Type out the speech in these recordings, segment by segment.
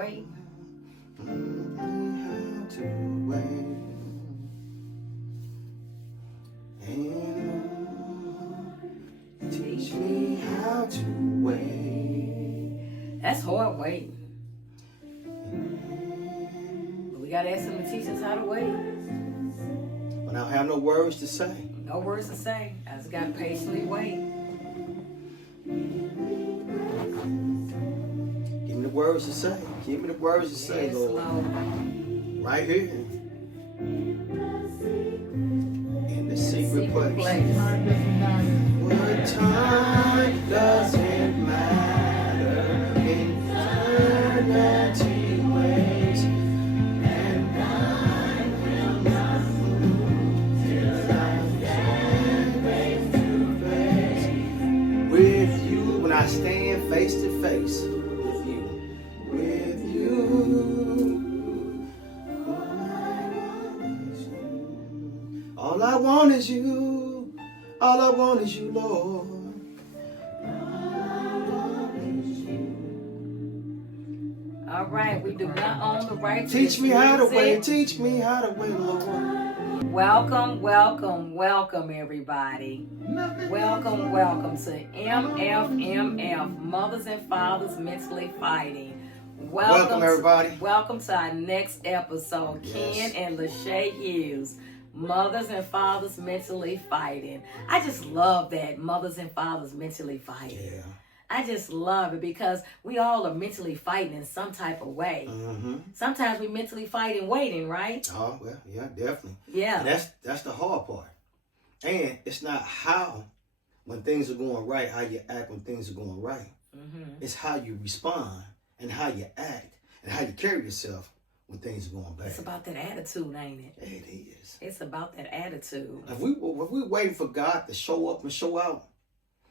wait. How to wait. And teach me how to wait. That's hard waiting. But we gotta ask him to teach us how to wait. When I don't have no words to say. No words to say. I just gotta patiently wait. Give me the words to say. Give me the words to say, Yes, Lord. Lord. Right here. In the secret place. What time doesn't matter. Eternity waits. And I will not move till I stand face to face with you. When I stand face to face with you. With you. All I want is you. All I want is you, Lord. All right, we do not own the right to Teach this me how to music. wait. Teach me how to wait, Lord. Welcome, welcome, welcome, everybody. Welcome, welcome to MFMF, Mothers and Fathers Mentally Fighting. Welcome, everybody. Welcome to our next episode, Yes. Ken and Lachey Hughes, Mothers and Fathers Mentally Fighting. I just love that, Mothers and Fathers Mentally Fighting. Yeah. I just love it because we all are mentally fighting in some type of way. Mm-hmm. Sometimes we mentally fighting waiting, right? Oh, well, yeah, definitely. Yeah. And that's the hard part. And it's not how, when things are going right, how you act when things are going right. Mm-hmm. It's how you respond and how you act and how you carry yourself when things are going bad. It's about that attitude, ain't it? It is. It's about that attitude. If we're waiting for God to show up and show out,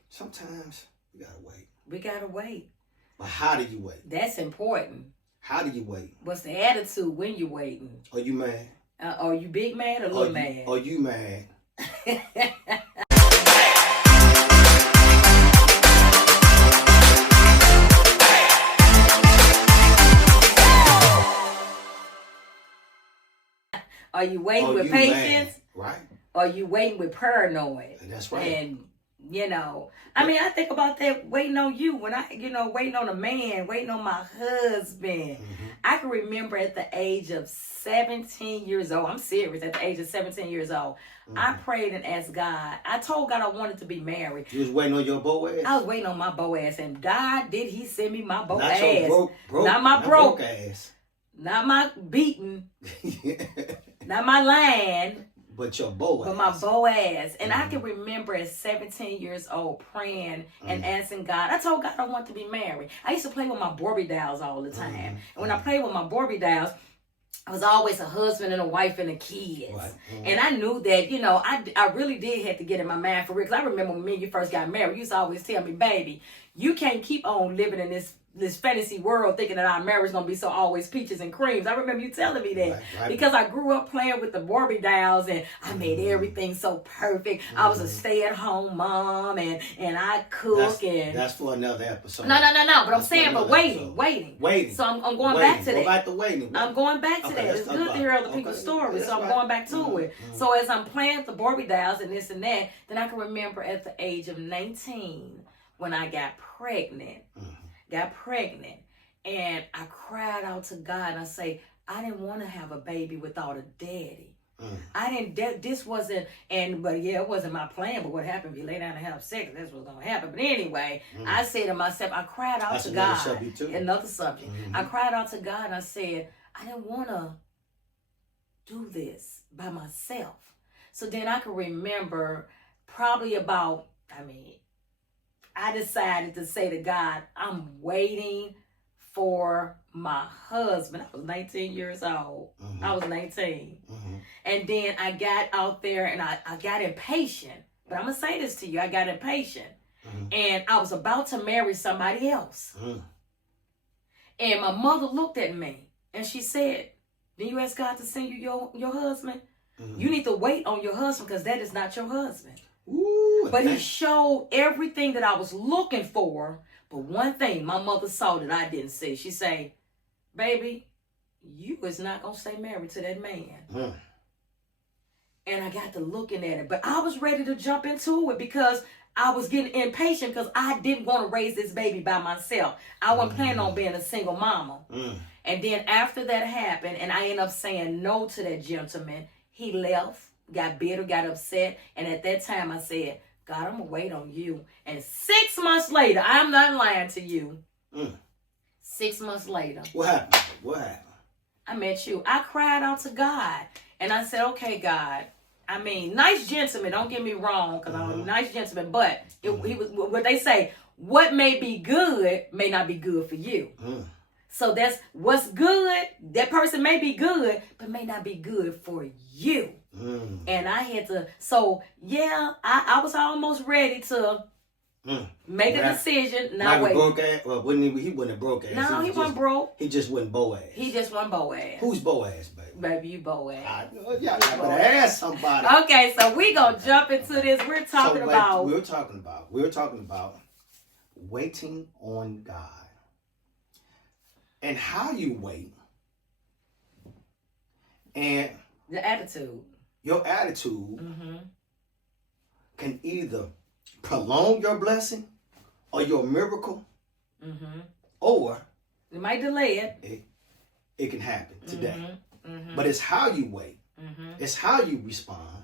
sometimes we gotta wait. We gotta wait. But how do you wait? That's important. How do you wait? What's the attitude when you're waiting? Are you mad? Are you big mad or little mad? Are you mad? Are you waiting Are with you patience? mad? Right. Or are you waiting with paranoid? That's right. And I mean, I think about that waiting on you when waiting on a man, waiting on my husband. Mm-hmm. I can remember at the age of 17 years old, I'm serious, at the age of 17 years old, I prayed and asked God. I told God I wanted to be married. You was waiting on your Boaz? I was waiting on my Boaz, and God, did he send me my Boaz? Not your not my broke ass. Not my beaten, not my land. But your Boaz. But my Boaz. And I can remember at 17 years old praying and asking God. I told God I want to be married. I used to play with my Barbie dolls all the time. And when I played with my Barbie dolls, I was always a husband and a wife and a kids. Right. And I knew that, I really did have to get in my mind for real. Because I remember when me and you first got married, you used to always tell me, baby, you can't keep on living in this fantasy world thinking that our marriage is going to be so always peaches and creams. I remember you telling me that. Right. Because I grew up playing with the Barbie dolls and I made everything so perfect. I was a stay-at-home mom and I cook. That's for another episode. No. But I'm saying, but waiting. So I'm going back to that. Go back to waiting. I'm going back to that. It's good to hear other people's stories. So I'm going back to it. So as I'm playing with the Barbie dolls and this and that, then I can remember at the age of 19 when I got pregnant. And I cried out to God and I say, I didn't want to have a baby without a daddy. It wasn't my plan, but what happened if you lay down and have sex, that's what's going to happen. But anyway, I said to myself, I cried out to God. Another subject. I cried out to God and I said, I didn't want to do this by myself. So then I can remember probably I decided to say to God, I'm waiting for my husband. I was 19 years old. I was 19. And then I got out there and I got impatient. But I'm going to say this to you. I got impatient. And I was about to marry somebody else. And my mother looked at me and she said, did you ask God to send you your husband? You need to wait on your husband because that is not your husband. Ooh, but he showed everything that I was looking for. But one thing my mother saw that I didn't see. She said, baby, you is not going to stay married to that man. And I got to looking at it. But I was ready to jump into it because I was getting impatient because I didn't want to raise this baby by myself. I wasn't planning on being a single mama. And then after that happened, and I ended up saying no to that gentleman, he left, got bitter, got upset. And at that time, I said, God, I'm going to wait on you. And 6 months later, I'm not lying to you. 6 months later. What happened? What happened? I met you. I cried out to God. And I said, okay, God. I mean, nice gentleman. Don't get me wrong, because I'm a nice gentleman. But he was what they say. What may be good may not be good for you. So that's what's good. That person may be good, but may not be good for you. And I had to. So yeah, I was almost ready to make a decision. Now wait. Broke ass? Well, he wasn't a broke ass. No, he wasn't broke. He just wasn't Boaz. He just wasn't Boaz. Who's Boaz, baby? Baby, you Boaz. Y'all better ask somebody. Okay, so we gonna jump into this. We're talking about waiting on God. And how you wait. And the attitude. Your attitude can either prolong your blessing or your miracle, or it might delay it. It can happen today. But it's how you wait. It's how you respond.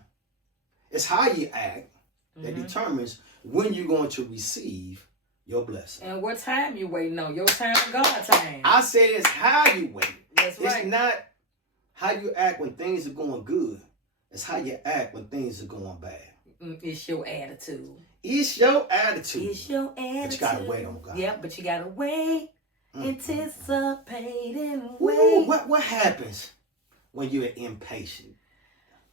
It's how you act that determines when you're going to receive your blessing. And what time you waiting on? Your time or God's time? I said it's how you wait. That's right. It's not how you act when things are going good. It's how you act when things are going bad. It's your attitude. It's your attitude. It's your attitude. But you got to wait on God. Yeah, but you got to wait. Anticipate and wait. Ooh, what happens when you're impatient?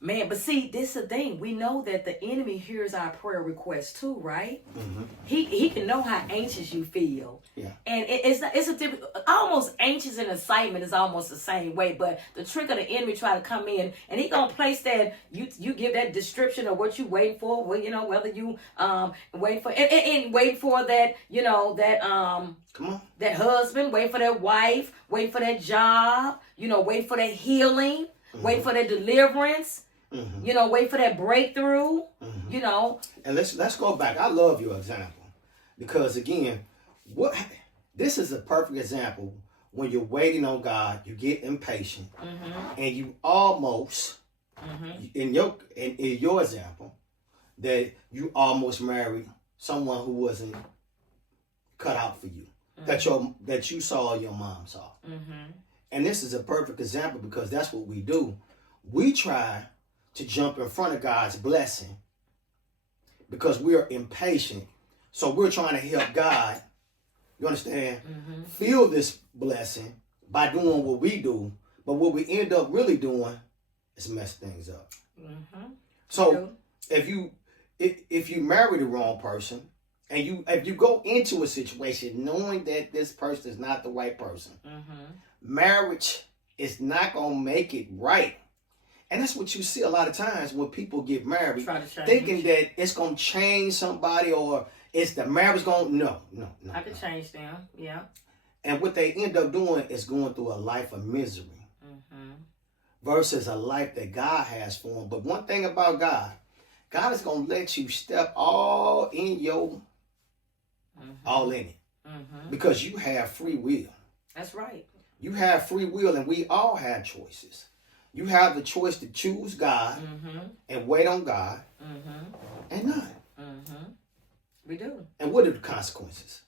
Man, but see, this is the thing. We know that the enemy hears our prayer requests too, right? He can know how anxious you feel. Yeah. And it's a different, almost anxious and excitement is almost the same way. But the trick of the enemy try to come in, and he gonna place that you give that description of what you waiting for. Well, whether you wait for and wait for that Come on. That husband, wait for that wife, wait for that job, wait for that healing, wait for that deliverance. Wait for that breakthrough, And let's go back. I love your example because again, this is a perfect example when you're waiting on God, you get impatient, and you almost in your example that you almost married someone who wasn't cut out for you, that you saw your mom saw, and this is a perfect example because that's what we do. We try to jump in front of God's blessing because we're impatient. So we're trying to help God, you understand, feel this blessing by doing what we do. But what we end up really doing is mess things up. So if you marry the wrong person, and if you go into a situation knowing that this person is not the right person, marriage is not going to make it right. And that's what you see a lot of times when people get married, thinking that it's going to change somebody or it's the marriage going, no. I could change them, yeah. And what they end up doing is going through a life of misery versus a life that God has for them. But one thing about God is going to let you step all in it because you have free will. That's right. You have free will and we all have choices. You have the choice to choose God and wait on God and not. We do. And what are the consequences?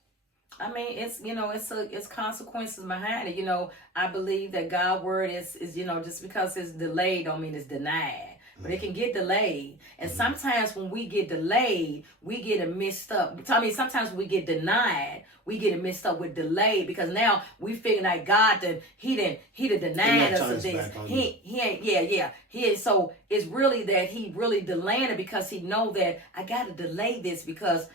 I mean, it's consequences behind it. I believe that God's word is just because it's delayed don't mean it's denied. But it can get delayed. And sometimes when we get delayed, we get it mixed up. I mean, sometimes when we get denied, we get it mixed up with delayed because now we figure like God that he denied us of this. He ain't. So it's really that he really delayed it because he know that I got to delay this because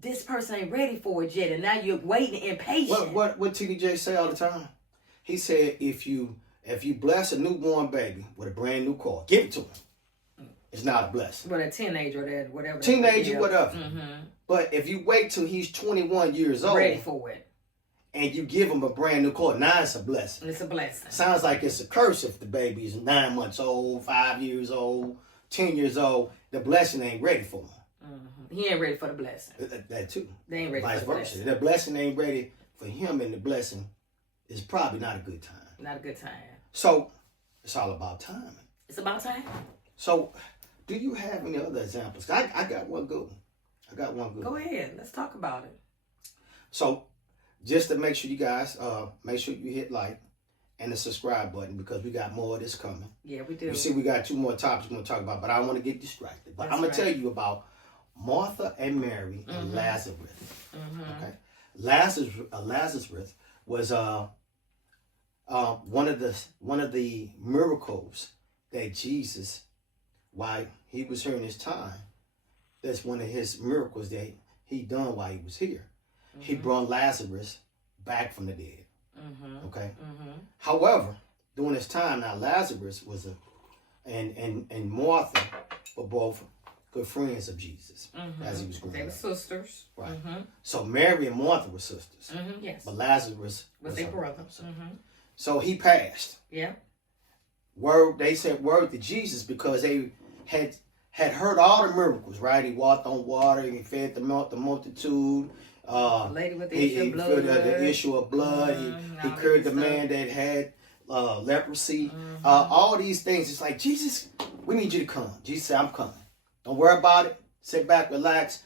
this person ain't ready for it yet. And now you're waiting impatient. What TD Jakes say all the time? He said, if you bless a newborn baby with a brand new car, give it to him. It's not a blessing. But a teenager, that whatever. Teenager, whatever. But if you wait till he's 21 years old, ready for it, and you give them a brand new car, now it's a blessing. It's a blessing. Sounds like it's a curse if the baby is 9 months old, 5 years old, 10 years old. The blessing ain't ready for him. He ain't ready for the blessing. That too. They ain't ready Vice for the versa. blessing. The blessing ain't ready for him, and the blessing is probably not a good time. Not a good time. So it's all about timing. It's about time. So do you have any other examples? I got one good one. Go ahead. Let's talk about it. So just to make sure you guys, make sure you hit like and the subscribe button, because we got more of this coming. Yeah, we do. You see, we got 2 more topics we're going to talk about, but I don't want to get distracted. But I'm going to tell you about Martha and Mary and Lazarus. Okay, Lazarus was one of the miracles that Jesus, while he was here in his time, that's one of his miracles that he done while he was here. He brought Lazarus back from the dead. Okay. However, during this time, now Lazarus was and Martha were both good friends of Jesus as he was growing up. They were sisters. Right. So Mary and Martha were sisters. Yes. But Lazarus was their brother. So he passed. Yeah. They sent word to Jesus because they had heard all the miracles, right? He walked on water, he fed the multitude. Lady with the issue of blood. The issue of blood. He cured the man that had leprosy. All these things. It's like, Jesus, we need you to come. Jesus said, I'm coming. Don't worry about it. Sit back, relax.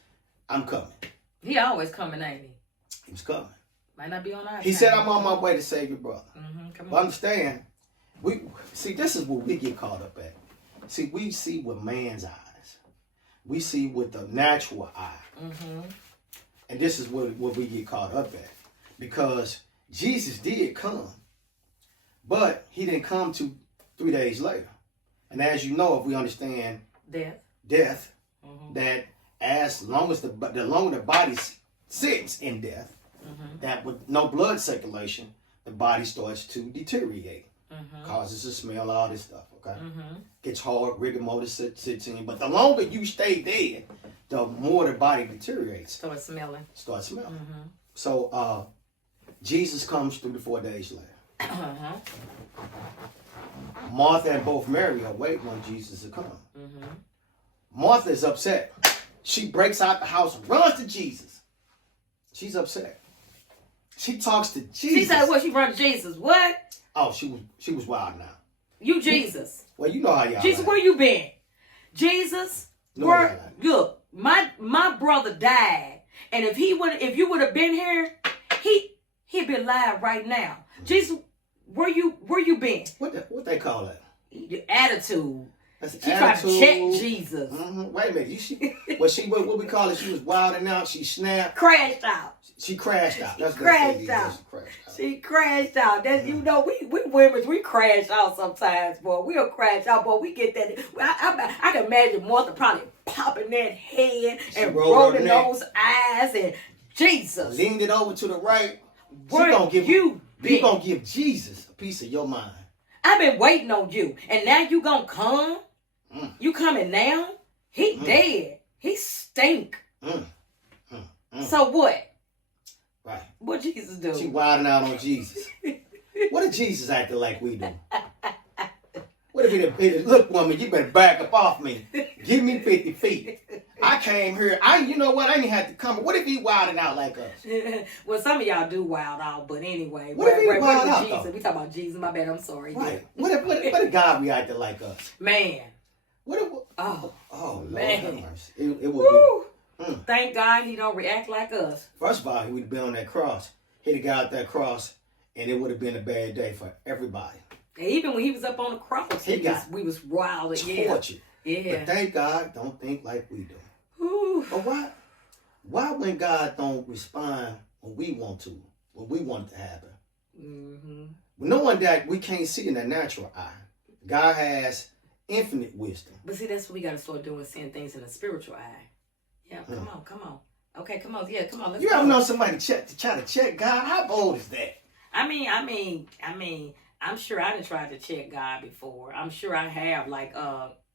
I'm coming. He always coming, ain't he? He was coming. Might not be on our He time. said, I'm on my way to save your brother. Come But on. understand, this is what we get caught up at. See, we see with man's eyes. We see with the natural eye. And this is what we get caught up at. Because Jesus did come, but he didn't come to 3 days later. And as you know, if we understand death, that as long as the longer the body sits in death, that with no blood circulation, the body starts to deteriorate. Causes a smell, all this stuff, okay? Gets hard, rigor mortis sits in. But the longer you stay dead, the more the body deteriorates. Start smelling. So Jesus comes 3 to 4 days later. Martha and both Mary are waiting on Jesus to come. Martha is upset. She breaks out the house, runs to Jesus. She's upset. She talks to Jesus. She said, "What? She run to Jesus? What? Oh, she was wild now. You Jesus? Well, you know how y'all. Jesus, like. where you been? Jesus, look, my brother died, and if you would have been here, he'd be alive right now. Jesus, where you been? What they call that? The attitude. That's She tried to check Jesus. Wait a minute. What we call it? She was wilding out. She snapped. Crashed out. She crashed out. That's She crashed out. She crashed out. That's we women, we crash out sometimes, boy. We'll crash out, boy. We get that. I can imagine Martha probably popping that head and rolling those eyes and Jesus. Leaned it over to the right. Where you gonna give Jesus a piece of your mind. I've been waiting on you, and now you gonna come? You coming now? He dead. He stink. So what? Right. What Jesus do? She wilding out on Jesus. What if Jesus acted like we do? What if he look, woman, you better back up off me. Give me 50 feet. I came here. You know what? I didn't have to come. What if he wilding out like us? Well, some of y'all do wild out, but anyway. What if he wild out, Jesus? though? We talk about Jesus. My bad. I'm sorry. Right. What if God reacted like us? Man. What if? Oh man. Lord have mercy. It would be. Thank God he don't react like us. First of all, he would have been on that cross. He'd have got out that cross, and it would have been a bad day for everybody. And even when he was up on the cross, we was wild. Tortured. Yeah. But thank God, don't think like we do. Ooh. But why when God don't respond when we want to, when we want it to happen? Knowing that we can't see in the natural eye, God has infinite wisdom. But see, that's what we got to start doing, seeing things in the spiritual eye. Yeah, come on. Okay, come on. Yeah, come on. Let's you go. ever know somebody try to check God? How bold is that? I mean, I'm sure I done tried to check God before. I'm sure I have. Like,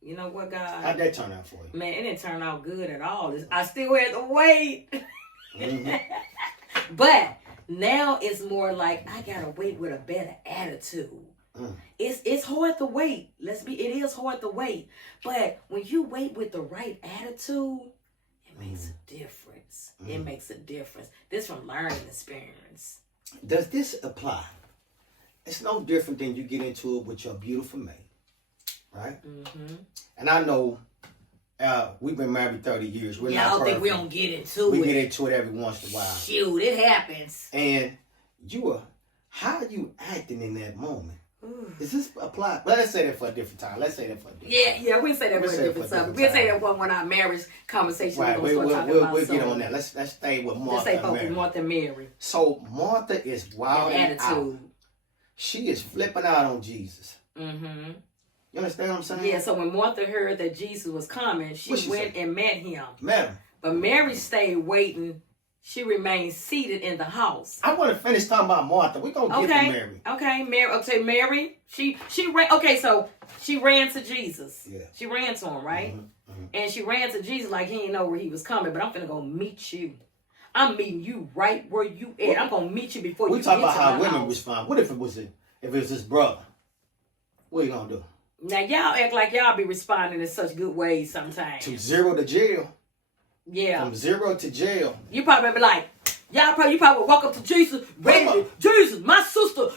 you know what, God? How'd that turn out for you? Man, it didn't turn out good at all. I still had to wait. But Now it's more like I gotta wait with a better attitude. Mm. It's hard to wait. It is hard to wait. But when you wait with the right attitude, it makes a difference. It makes a difference. This from learning experience. Does this apply? It's no different than you get into it with your beautiful mate, right? Mm-hmm. And I know we've been married 30 years. We're I not don't perfect. think we don't get into it. We get into it every once in a while. Shoot, it happens. And how are you acting in that moment? Does this apply? Well, let's say that for a different time. Let's say that for a different time. Yeah, we say that for a different time. We'll say that when our marriage conversation. Right, we'll get on that. Let's stay with Martha. Let's say and Mary. Martha and Mary. So Martha is wild and out. She is flipping out on Jesus. Mm-hmm. You understand what I'm saying? Yeah, so when Martha heard that Jesus was coming, she went and met him. Met him. But Mary stayed waiting. She remained seated in the house. I want to finish talking about Martha. We're going to get to Mary. Okay, Mary. She ran. Okay, so she ran to Jesus. Yeah. She ran to him, right? Mm-hmm. And she ran to Jesus like he didn't know where he was coming. But I'm finna go meet you. I'm meeting you right where you at. I'm gonna meet you before you get to my house. We talk about how women respond. What if it was his brother? What are you gonna do? Now y'all act like y'all be responding in such good ways sometimes. To 0 to jail. Yeah. From 0 to jail. You probably be like, you probably walk up to Jesus, ready. Jesus, my sister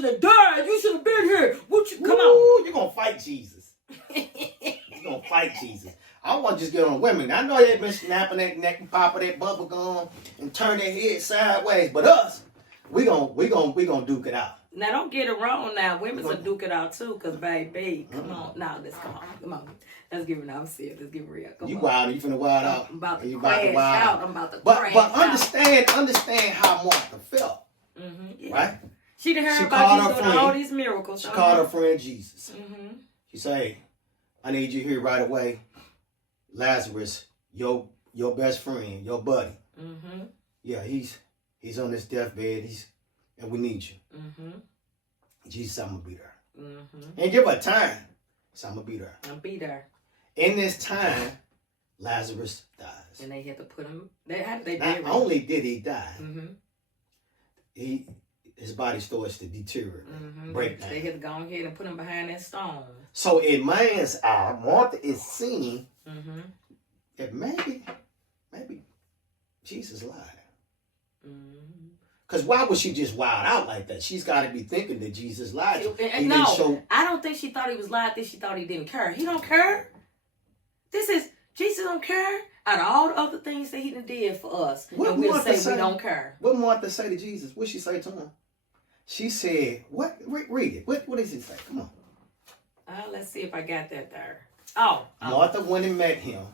that died. You should have been here. Come on. You're gonna fight Jesus. You're gonna fight Jesus. I want to just get on women. I know they've been snapping that neck and popping that bubble gum and turn their head sideways, but us, we gonna duke it out. Now don't get it wrong. Now women's will duke it out too, cause baby, come on. Now let's come on. Let's give it. I'm serious. Let's get real. You wild. You finna wild out. I'm about to you crash about to wild out. I'm about to crash out. But understand how Martha felt. Mm-hmm. Yeah. Right? She done heard about Jesus doing all these miracles. She called her friend Jesus. Mm-hmm. She said, "Hey, I need you here right away. Lazarus, your best friend, your buddy. Mm-hmm. Yeah, he's on his deathbed. And we need you." Mm-hmm. Jesus said, "I'm gonna be there." Mm-hmm. And give her time. So I'm gonna be there. I'll be there. In this time, Lazarus dies. And they had to put him. They Not only did he die, mm-hmm. his body starts to deteriorate, break down. They had to go ahead and put him behind that stone. So in man's eye, Martha is seeing mm-hmm. that maybe Jesus lied. Mm-hmm. Because why would she just wild out like that? She's got to be thinking that Jesus lied. I don't think she thought he was lying. I think she thought he didn't care. He don't care. Jesus don't care. Out of all the other things that he done did for us, what and we'll say we don't care. What Martha say to Jesus? What she say to him? She said, "What? Read it. What does it say? Come on." Let's see if I got that there. Oh. Martha went and met him.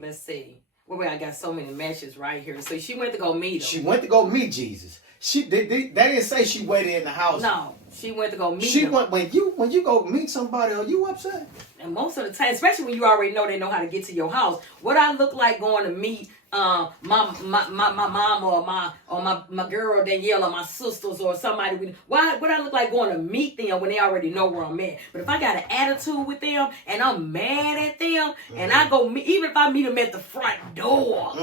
Let's see. Well, I got so many meshes right here. So she went to go meet him. She went to go meet Jesus. They didn't say she waited in the house. No, she went to go meet him. When you go meet somebody, are you upset? And most of the time, especially when you already know they know how to get to your house, what I look like going to meet my mom or my girl Danielle or my sisters or somebody. What I look like going to meet them when they already know where I'm at. But if I got an attitude with them and I'm mad at them and I go meet, even if I meet them at the front door.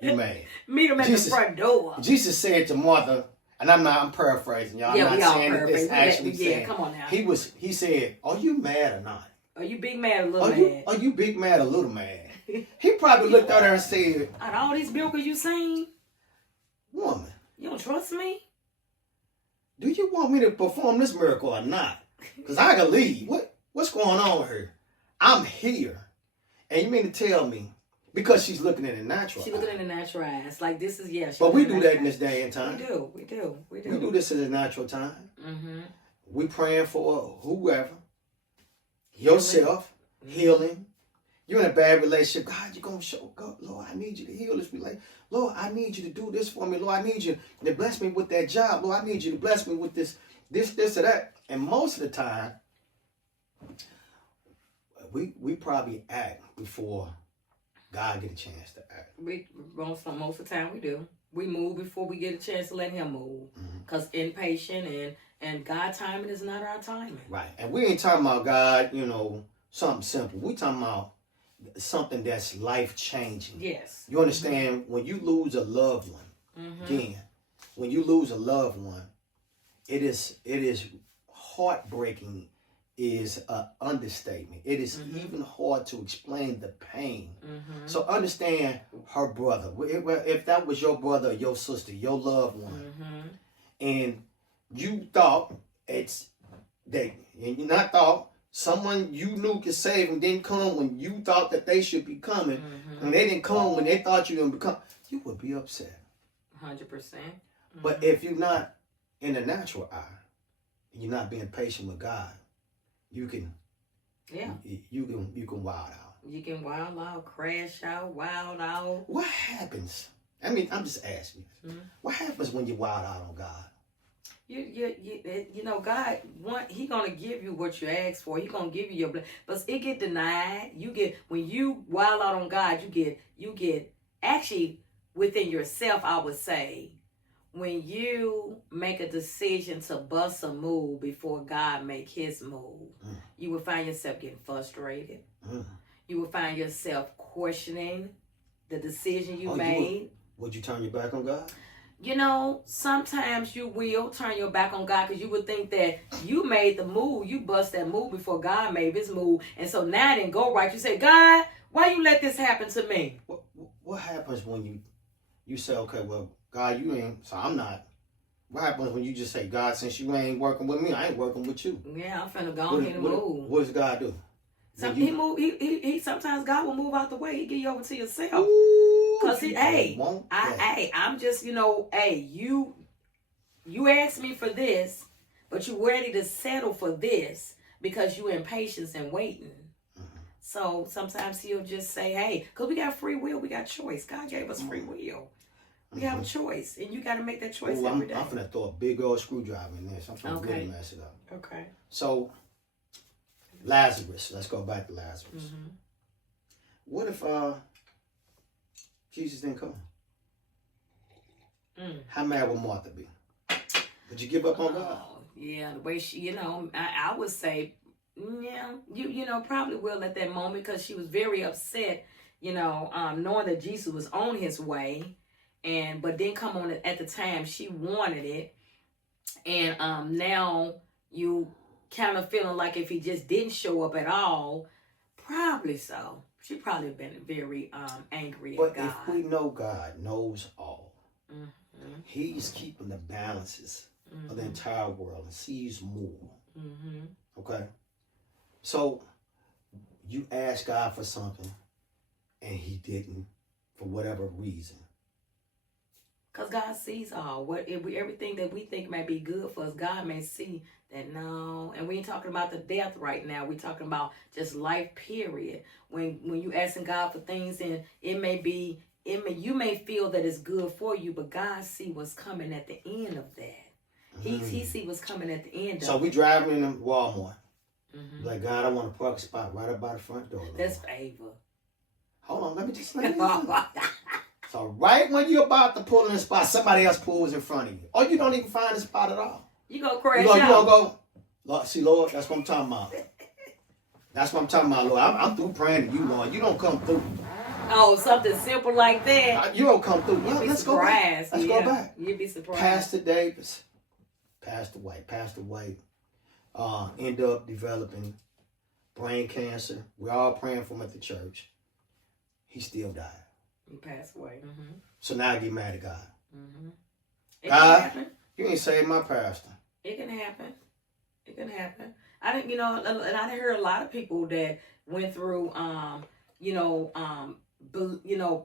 You mad. Meet them at the front door. Jesus said to Martha, and I'm paraphrasing, y'all. Yeah, I'm not saying that this actually said. Yeah, come on now. He said, "Are you mad or not? Are you big mad or little mad? Are you big mad or little mad?" He probably looked at her and said, "Out of all these miracles you seen, woman, you don't trust me? Do you want me to perform this miracle or not? Because I can leave. What's going on here? I'm here. And you mean to tell me," because she's looking in the natural. She's looking in the natural eyes. Like this is, yeah. But we do that in this day and time. We do. We do this in the natural time. Mm-hmm. We praying for whoever. Yourself. Healing. You're in a bad relationship. God, you're going to show God, Lord, I need you to heal this relationship. Lord, I need you to do this for me. Lord, I need you to bless me with that job. Lord, I need you to bless me with this, or that. And most of the time, we probably act before God get a chance to act. Most of the time we do. We move before we get a chance to let him move. Because impatient and God's timing is not our timing. Right. And we ain't talking about God, something simple. We talking about something that's life changing. Yes. You understand? When you lose a loved one, again, when you lose a loved one, it is heartbreaking. Is an understatement. It is even hard to explain the pain. So understand her brother. If that was your brother or your sister, your loved one, and you thought and you not thought someone you knew could save them didn't come when you thought that they should be coming, and they didn't come when they thought you were gonna become, you would be upset. 100%. But if you're not in the natural eye, you're not being patient with God, you can wild out. You can wild out, crash out, wild out. What happens? I mean, I'm just asking. What happens when you wild out on God? You know, God He gonna give you what you ask for. He gonna give you your blessing, but it get denied. When you wild out on God, you get actually within yourself. I would say, when you make a decision to bust a move before God make His move, you will find yourself getting frustrated. You will find yourself questioning the decision you made. Would you turn your back on God? You know, sometimes you will turn your back on God because you would think that you made the move. You bust that move before God made His move. And so now it didn't go right. You say, God, why you let this happen to me? What happens when you say, okay, well, God, you ain't, so I'm not. What happens when you just say, God, since you ain't working with me, I ain't working with you? Yeah, I'm finna go ahead and move. What does God do? Sometimes God will move out the way. He give you over to yourself. Cause I'm just, you asked me for this, but you ready to settle for this because you in patience and waiting. So sometimes He'll just say, hey, because we got free will, we got choice. God gave us free will. We have a choice, and you got to make that choice every day. I'm finna throw a big old screwdriver in this. I'm finna really mess it up. Okay. So, Lazarus. Let's go back to Lazarus. What if Jesus didn't come? How mad would Martha be? Would you give up on God? Yeah, the way she, I would say, yeah, probably will at that moment because she was very upset, knowing that Jesus was on His way. But then come on at the time she wanted it, and now you kind of feeling like if He just didn't show up at all, probably so. She probably been very angry at God. But if we know God knows all, He's keeping the balances of the entire world and sees more. Okay, so you ask God for something, and He didn't for whatever reason. Because God sees all. Everything that we think may be good for us, God may see that no. And we ain't talking about the death right now. We're talking about just life, period. When you asking God for things, and you may feel that it's good for you, but God see what's coming at the end of that. He see what's coming at the end of it. So we driving in Walmart. Like, God, I want to park a spot right up by the front door. Lord. That's favor. Hold on, let me So right when you're about to pull in a spot, somebody else pulls in front of you. Or you don't even find a spot at all. You go crash out. You gonna go, Lord, see, Lord, that's what I'm talking about. That's what I'm talking about, Lord. I'm through praying to you, Lord. You don't come through. Oh, something simple like that. You don't come through. Well, let's go back. Let's go back. You'd be surprised. Pastor Davis passed away. End up developing brain cancer. We're all praying for him at the church. He still died. He passed away. So now I get mad at God. God, you ain't saved my pastor. It can happen. I didn't, and I heard a lot of people that went through,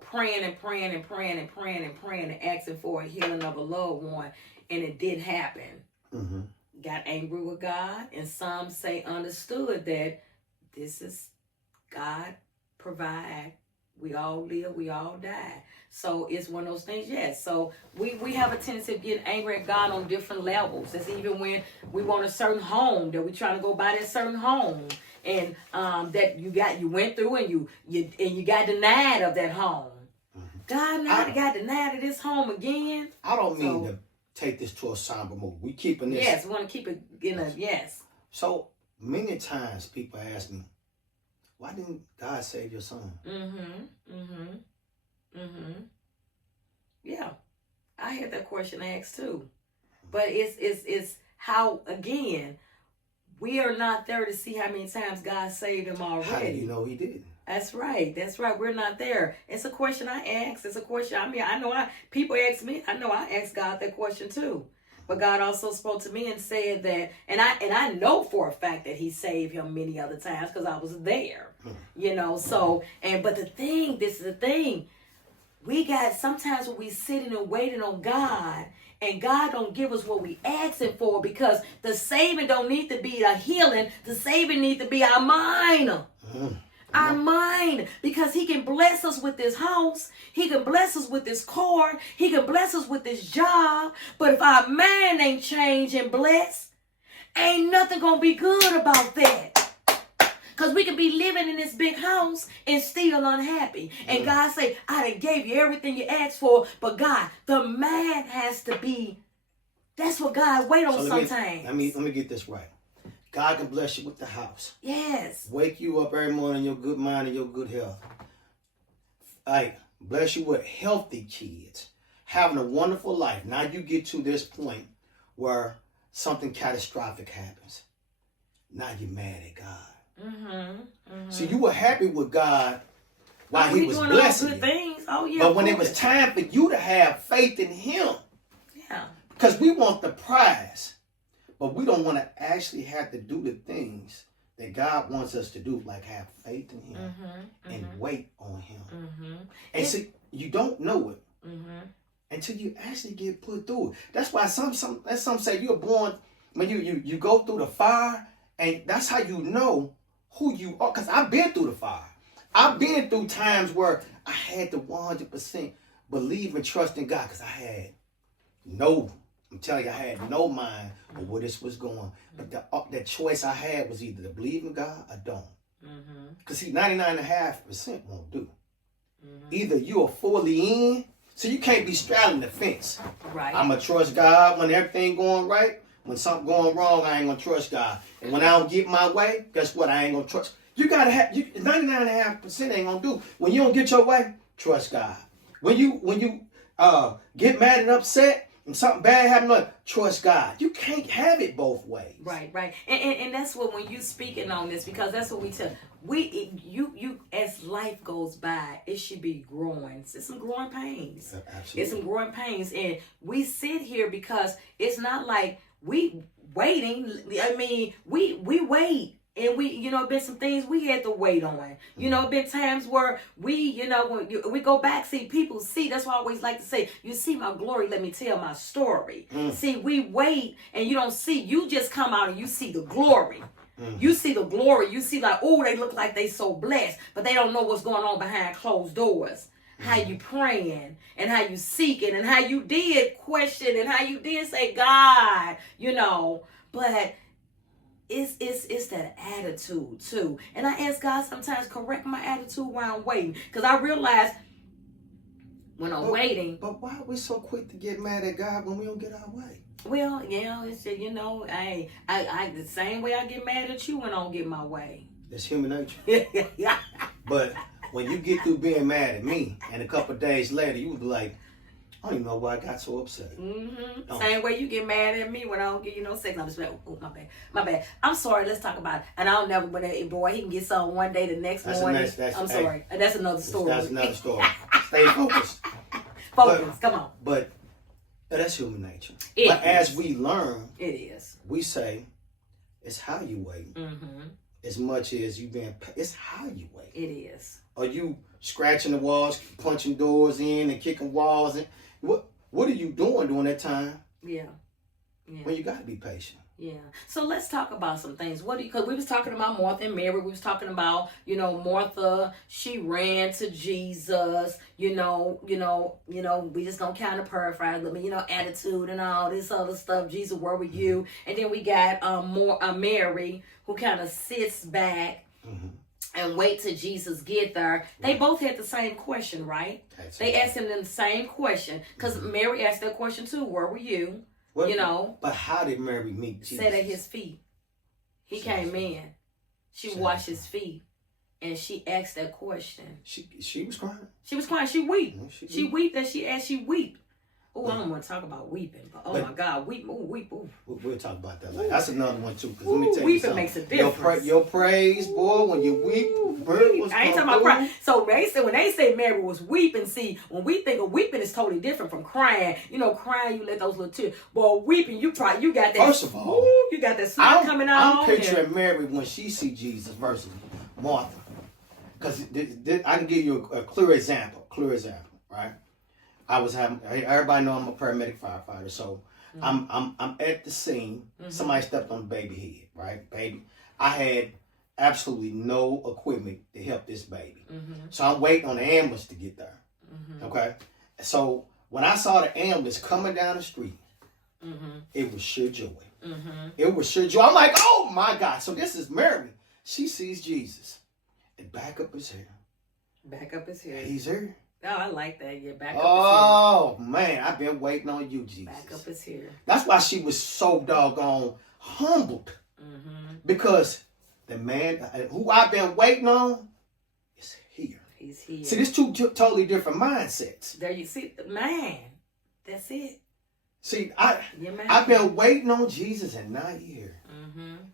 praying and asking for a healing of a loved one, and it didn't happen. Got angry with God, and some say understood that this is God provide. We all live, we all die. So it's one of those things, yes. So we have a tendency of getting angry at God on different levels. It's even when we want a certain home, that we're trying to go buy that certain home. And that you went through and you got denied of that home. God now got denied of this home again. I don't mean to take this to a somber mood. We keeping this. Yes, we want to keep it in a yes. So many times people ask me, why didn't God save your son? Yeah, I had that question asked too, but it's how, again, we are not there to see how many times God saved him already. How do you know he didn't? That's right. That's right. We're not there. It's a question I ask. It's a question. I mean, I know people ask me. I know I asked God that question too. But God also spoke to me and said that, and I know for a fact that he saved him many other times because I was there. You know, so, but this is the thing. We got, sometimes when we sitting and waiting on God, and God don't give us what we asking for, because the saving don't need to be a healing. The saving need to be our mind. Our mind, because he can bless us with this house, he can bless us with this car, he can bless us with this job, but if our mind ain't changed and blessed, ain't nothing gonna be good about that. Because we can be living in this big house and still unhappy. And God say, I done gave you everything you asked for, but God, the man has to be, that's what God wait on sometimes. Let me get this right. God can bless you with the house. Yes. Wake you up every morning in your good mind and your good health. Bless you with healthy kids. Having a wonderful life. Now you get to this point where something catastrophic happens. Now you're mad at God. See, you were happy with God while he was doing blessing all good you. things. Oh, yeah, but when it was time for you to have faith in him. Yeah. Because we want the prize. But we don't want to actually have to do the things that God wants us to do, like have faith in him and wait on him. And see, you don't know it until you actually get put through it. That's why some say you're born, when you go through the fire, and that's how you know who you are. Because I've been through the fire. I've been through times where I had to 100% believe and trust in God, because I had I'm telling you, I had no mind of where this was going. But the choice I had was either to believe in God or don't. Because see, 99.5% won't do. Either you are fully in, so you can't be straddling the fence. Right. I'm going to trust God when everything going right. When something going wrong, I ain't going to trust God. And when I don't get my way, guess what? I ain't going to trust. You got to have, 99.5% ain't going to do. When you don't get your way, trust God. When you get mad and upset, and something bad happens, trust God. You can't have it both ways. Right. And that's what, when you speaking on this, because that's what we tell you as life goes by, it should be growing. It's some growing pains. Absolutely. It's some growing pains. And we sit here because it's not like we waiting. I mean, we wait. And we, been some things we had to wait on. Been times where we, when we go back, see, people see, that's why I always like to say, you see my glory, let me tell my story. See, we wait and you don't see, you just come out and you see the glory. You see the glory. You see like, oh, they look like they so blessed, but they don't know what's going on behind closed doors. How you praying and how you seeking and how you did question and how you did say, God, but it's that attitude too. And I ask God sometimes, correct my attitude while I'm waiting. Because I realize when I'm waiting. But why are we so quick to get mad at God when we don't get our way? Well, it's I the same way I get mad at you when I don't get my way. That's human nature. But when you get through being mad at me, and a couple of days later, you would be like, I don't even know why I got so upset. Same way you get mad at me when I don't give you no sex. I'm just like, oh, my bad. I'm sorry. Let's talk about it. And I'll never, but boy, he can get some one day, the next morning. I'm sorry. That's another story. That's another story. Stay focused. Come on. But that's human nature. But as we learn, it is. We say, it's how you wait. As much as you being, it's how you wait. It is. Are you scratching the walls, punching doors in, and kicking walls? And what are you doing during that time? Yeah. When you got to be patient. Yeah. So let's talk about some things. Because we was talking about Martha and Mary. We was talking about, Martha, she ran to Jesus, we just gonna kind of paraphrase, attitude and all this other stuff. Jesus, where were you? And then we got Mary, who kind of sits back and wait till Jesus get there. They both had the same question, right? They asked him the same question. Because Mary asked that question too. Where were you? But how did Mary meet Jesus? Sat at his feet. He came in. She washed his feet. and she asked that question. She was crying. She was crying. She weep. Yeah, she weep that she asked. She weep. Oh, I don't want to talk about weeping, but my God, weep, weep. We'll talk about that later. That's another one too. Cause let me tell you weeping something. Makes a difference. Your praise, boy, when you weep, I ain't talking about crying. So when they say Mary was weeping, see, when we think of weeping, it's totally different from crying. You know, crying, you let those little tears. But weeping, you cry, you got that. First of all, you got that sweat coming out. I'm picturing Mary when she see Jesus versus Martha, because I can give you a clear example. Right? Everybody know I'm a paramedic firefighter, so I'm at the scene. Somebody stepped on the baby head, right? Baby, I had absolutely no equipment to help this baby, so I'm waiting on the ambulance to get there. Okay, so when I saw the ambulance coming down the street, it was sheer joy. It was sheer joy. I'm like, oh my God! So this is Mary. She sees Jesus, and back up his hair. Back up his hair. He's here. Oh, I like that. Yeah, back up Oh, man, I've been waiting on you, Jesus. Back up his hair. That's why she was so doggone humbled. Because the man who I've been waiting on is here. He's here. See, there's two totally different mindsets. There you see, man, that's it. See, I've been waiting on Jesus and now you're here.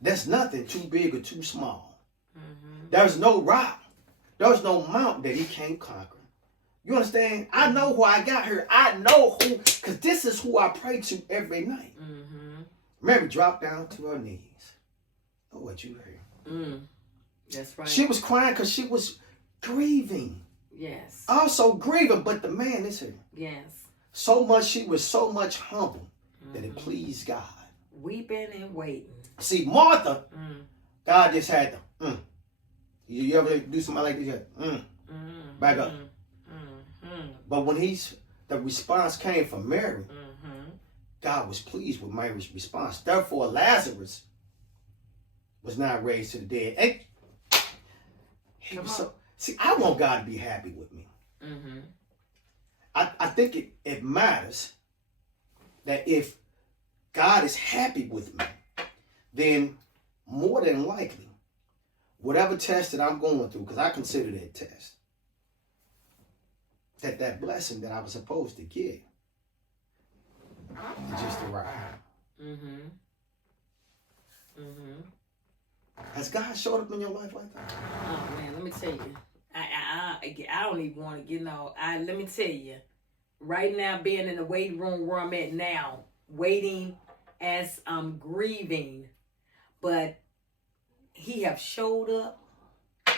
There's nothing too big or too small. There's no rock. There's no mountain that he can't conquer. You understand? I know who I got here. I know who, because this is who I pray to every night. Mary dropped down to her knees. Oh, what you heard? That's right. She was crying because she was grieving. Yes. Also grieving, but the man is here. Yes. She was so much humble that it pleased God. Weeping and waiting. See, Martha, God just had to, You ever do something like this? Back up. But when the response came from Mary, God was pleased with Mary's response. Therefore, Lazarus was not raised to the dead. See, I want God to be happy with me. I think it matters that if God is happy with me, then more than likely, whatever test that I'm going through, because I consider that test, that blessing that I was supposed to get just arrived. Has God showed up in your life like that? Oh man, let me tell you, I don't even want to let me tell you, right now being in the waiting room where I'm at now, waiting as I'm grieving, but he have showed up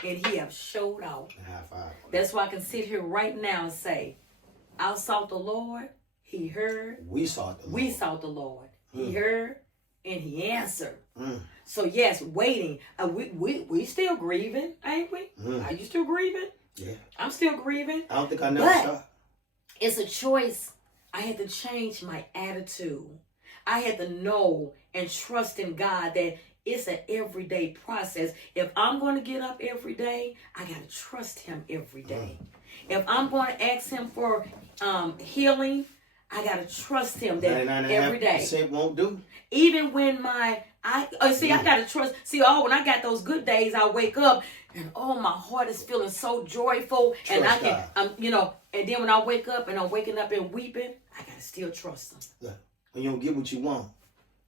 and he have showed out. High five. That's why I can sit here right now and say, I sought the Lord, he heard. We sought the Lord. We sought the Lord. He heard and he answered. So yes, waiting. We still grieving, ain't we? Are you still grieving? Yeah. I'm still grieving. I don't think I never stopped. It's a choice. I had to change my attitude. I had to know and trust in God that it's an everyday process. If I'm going to get up every day, I got to trust him every day. If I'm going to ask him for healing, I got to trust him that every day. 99.5% won't do. Even when I got to trust. See, when I got those good days, I wake up and my heart is feeling so joyful. Trust and I can, God. And then when I wake up and I'm waking up and weeping, I got to still trust him. Yeah. When you don't get what you want,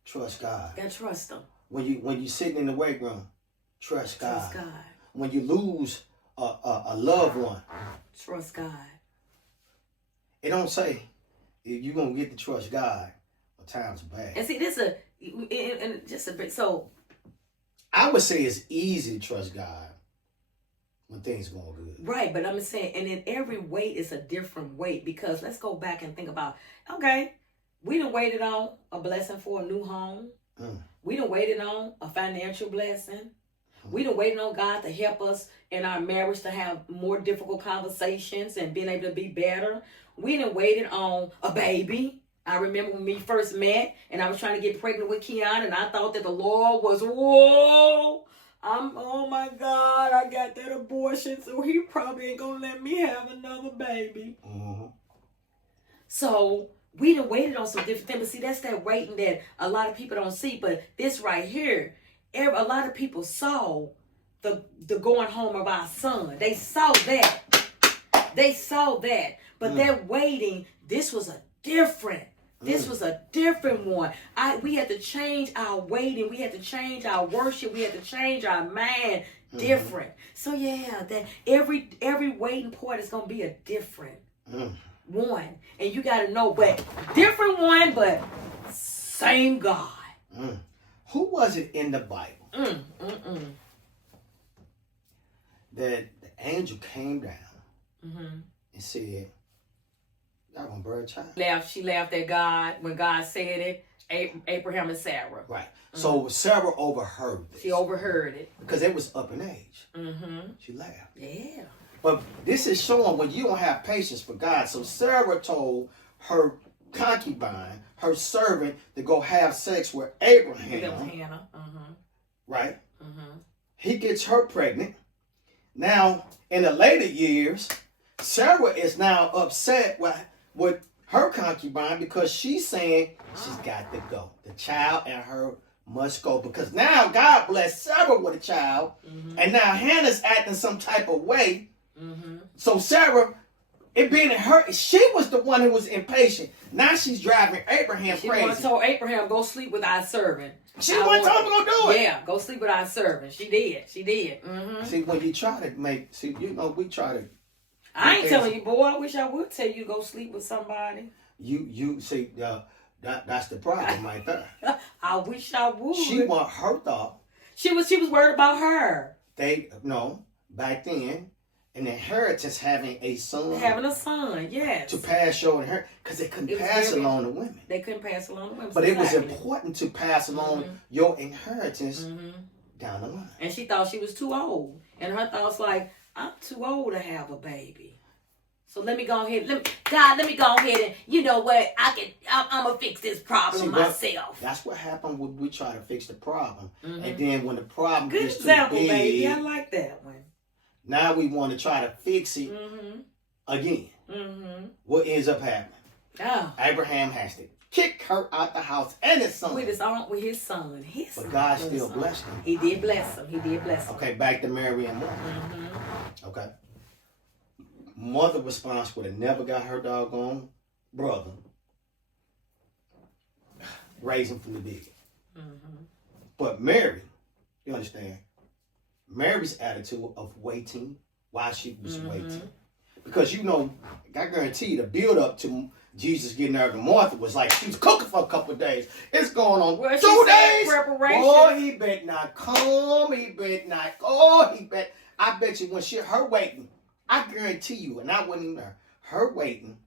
trust God. Got to trust him. When you sitting in the weight room, trust God. Trust God. When you lose a loved one, trust God. It don't say if you're gonna get to trust God when times are bad. And see, and just a bit. So I would say it's easy to trust God when things are going good. Right, but I'm saying, and in every weight is a different weight, because let's go back and think about, okay, we done waited on a blessing for a new home. We done waited on a financial blessing. We done waited on God to help us in our marriage to have more difficult conversations and being able to be better. We done waited on a baby. I remember when we first met and I was trying to get pregnant with Keon, and I thought that the Lord was, oh my God, I got that abortion, so he probably ain't gonna let me have another baby. So we done waited on some different things, but see, that's that waiting that a lot of people don't see. But this right here, a lot of people saw the going home of our son. They saw that. They saw that. But that waiting, this was a different one. We had to change our waiting. We had to change our worship. We had to change our mind. Different. So yeah, that every waiting part is gonna be a different one, and you gotta know, but different one, but same God. Who was it in the Bible that the angel came down and said, "Y'all gonna bear a child"? She laughed at God when God said it. Abraham and Sarah. Right. So Sarah overheard this. She overheard it because it was up in age. She laughed. Yeah. But this is showing when you don't have patience for God. So Sarah told her concubine, her servant, to go have sex with Abraham. Hannah. Right? He gets her pregnant. Now, in the later years, Sarah is now upset with her concubine because she's saying she's got to go. The child and her must go because now God blessed Sarah with a child, and now Hannah's acting some type of way. So Sarah, it being her, she was the one who was impatient. Now she's driving Abraham crazy. She told Abraham, "Go sleep with our servant." She wasn't told to go do it. Yeah, go sleep with our servant. She did. See, when you try to we try to. I ain't telling you, boy. I wish I would tell you to go sleep with somebody. You see, that's the problem right there. I wish I would. She want her thought. She was worried about her. Back then, an inheritance having a son. Having a son, yes. To pass your inheritance, because they couldn't pass along to women. They couldn't pass along to women. But it was important to pass along your inheritance down the line. And she thought she was too old. And her thoughts like, I'm too old to have a baby. So let me go ahead. Let me go ahead and, you know what, I'm going to fix this problem myself. That's what happened when we try to fix the problem. And then when the problem Good gets example, too big, baby. I like that one. Now we want to try to fix it again. What ends up happening? Oh. Abraham has to kick her out the house and his son. With his son. But God still blessed him. He did bless him. Okay, back to Mary and Martha. Okay. Mother response would have never got her doggone brother raised him from the dead. But Mary, you understand, Mary's attitude of waiting while she was waiting. Because I guarantee you the build up to Jesus getting there to Martha was like she was cooking for a couple of days. It's going on 2 days. Preparation. Oh, he bet not come. He bet not go. I bet you when her waiting, I guarantee you, and I wasn't even there, her waiting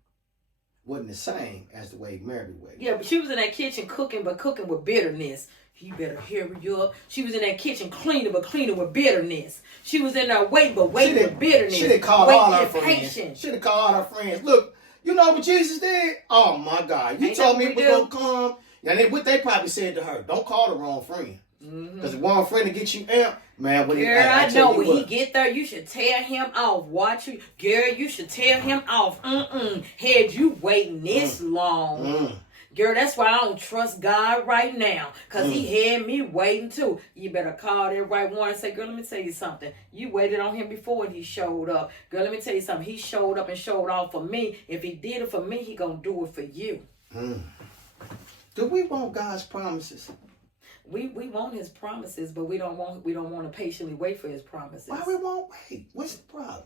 wasn't the same as the way Mary waited. Yeah, but she was in that kitchen cooking with bitterness. You better hurry up. She was in that kitchen cleaning with bitterness. She was in there waiting with bitterness. She didn't call all her friends. She didn't call all her friends. Look, you know what Jesus did? Oh my God. You told me it was going to come. And what they probably said to her, don't call the wrong friend. Because the wrong friend to get you out, man. When I know when he get there, you should tell him off. Girl, you should tell him off. Had you waiting this long. Girl, that's why I don't trust God right now. Because he had me waiting too. You better call that right one and say, girl, let me tell you something. You waited on him before and he showed up. Girl, let me tell you something. He showed up and showed off for me. If he did it for me, he going to do it for you. Do we want God's promises? We want his promises, but we don't want to patiently wait for his promises. Why we won't wait? What's the problem?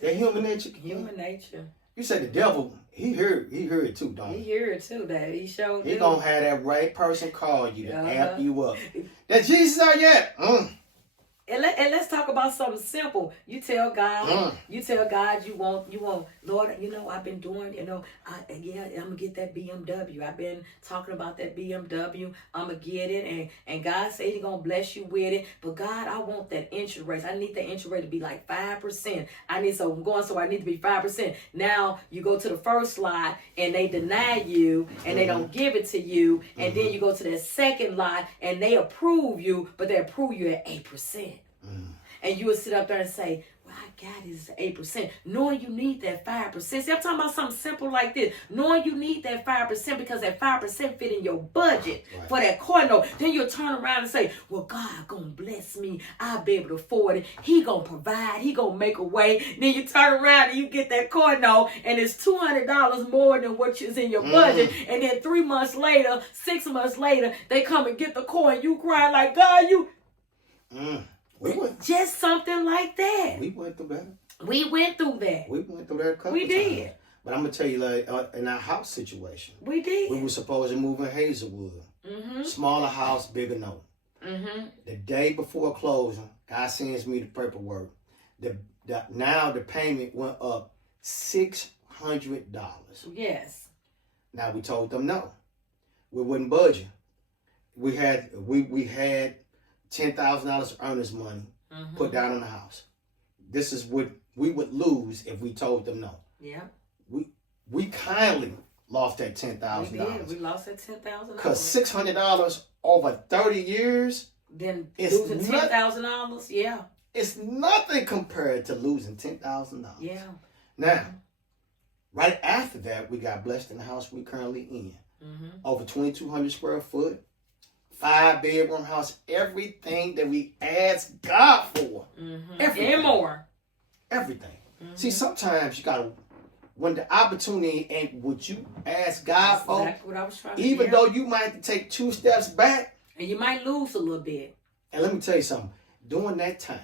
That human nature. Human nature. You say the devil, he heard it too, don't he? He heard it too, that he showed He gonna have that right person call you to amp you up. That Jesus out yet? And let's talk about something simple. You tell God, you want, Lord, I've been doing, I'm gonna get that BMW. I've been talking about that BMW. I'm gonna get it, and God said He's gonna bless you with it. But God, I want that interest rate. I need that interest rate to be like 5%. I need to be 5%. Now you go to the first lot and they deny you and they don't give it to you, and then you go to that second lot and they approve you, but they approve you at 8%. And you would sit up there and say, what I got is 8%. Knowing you need that 5%. See, I'm talking about something simple like this. Knowing you need that 5% because that 5% fit in your budget for that car note. Then you'll turn around and say, well, God gonna bless me. I'll be able to afford it. He gonna provide. He gonna make a way. Then you turn around and you get that car note and it's $200 more than what is in your budget. And then 3 months later, 6 months later, they come and get the car and you cry like, God, you... Just something like that. We went through that. We went through that. We went through that a couple We did. times. But I'm going to tell you, like, in our house situation. We did. We were supposed to move in Hazelwood. Smaller house, bigger note. The day before closing, God sends me the paperwork. Now the payment went up $600. Yes. Now we told them no. We wouldn't budge. We had $10,000 earnest money put down on the house. This is what we would lose if we told them no. Yeah. We kindly lost that $10,000. We did. We lost that $10,000. Because $600 over 30 years. Then losing $10,000. Yeah. It's nothing compared to losing $10,000. Yeah. Now, right after that, we got blessed in the house we currently in. Over 2,200 square foot. 5-bedroom house, everything that we asked God for. Everything. And more. Everything. See, sometimes you gotta, when the opportunity ain't what you ask God for, exactly what I was trying to even though you might have to take 2 steps back. And you might lose a little bit. And let me tell you something. During that time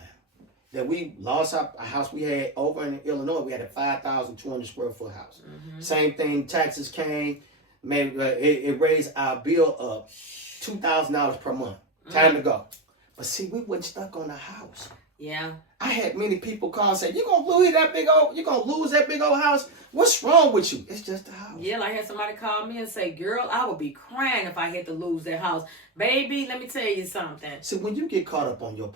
that we lost our house we had over in Illinois, we had a 5,200 square foot house. Same thing, taxes came, maybe it raised our bill up $2,000 per month. Time to go. But see, we wasn't stuck on the house. Yeah. I had many people call and say, you're gonna lose that big old house? What's wrong with you? It's just a house. Yeah, like I had somebody call me and say, girl, I would be crying if I had to lose that house. Baby, let me tell you something. See, when you get caught up on your